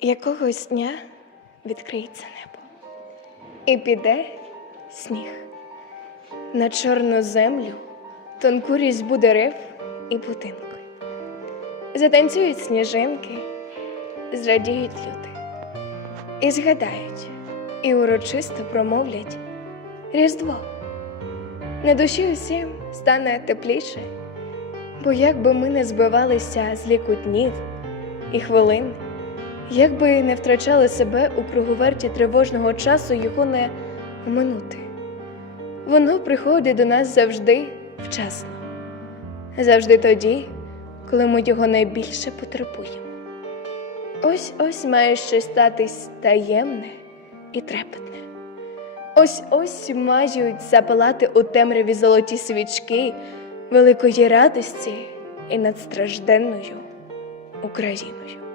Якогось дня відкриється небо, і піде сніг. На чорну землю тонку різьбу дерев і будинки. Затанцюють сніжинки, зрадіють люди, і згадають, і урочисто промовлять Різдво. На душі усім стане тепліше, бо як би ми не збивалися з ліку днів і хвилин, як би не втрачали себе у круговерті тривожного часу, його не оминути. Воно приходить до нас завжди вчасно, завжди тоді, коли ми його найбільше потребуємо. Ось ось має щось статись таємне і трепетне. Ось ось мають запалати у темряві золоті свічки великої радості і над стражденною Україною.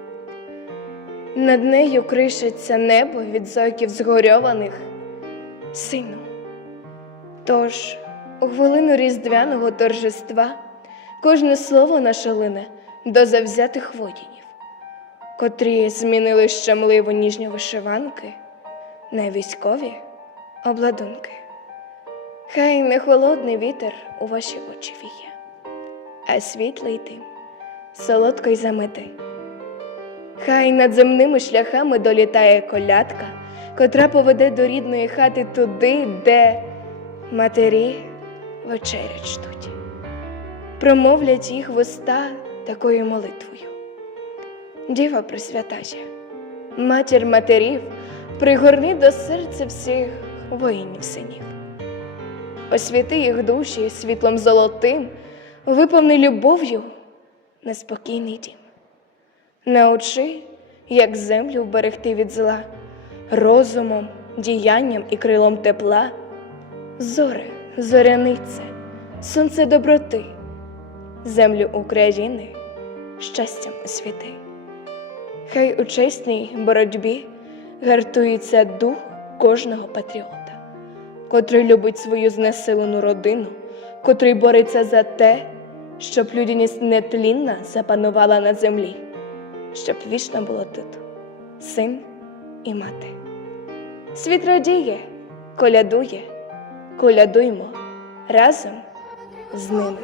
Над нею кришиться небо від зойків згорьованих сину. Тож у хвилину різдвяного торжества кожне слово наше лине до завзятих воїнів, котрі змінили щемливо ніжні вишиванки на військові обладунки. Хай не холодний вітер у ваші очі віє, а світлий дим, солодкий замитий. Хай над земними шляхами долітає колядка, котра поведе до рідної хати туди, де матері вечерять ждуть. Промовлять їх вуста такою молитвою. Діва Пресвятая, матір матерів, пригорни до серця всіх воїнів синів. Освіти їх душі світлом золотим, виповни любов'ю неспокійний дім. Научи, як землю вберегти від зла, розумом, діянням і крилом тепла, зоре, зорянице, сонце доброти, землю України щастям освіти. Хай у чесній боротьбі гартується дух кожного патріота, котрий любить свою знесилену родину, котрий бореться за те, щоб людяність нетлінна запанувала на землі, щоб вічно було тут син і мати. Світ радіє, колядує, колядуймо разом з ними.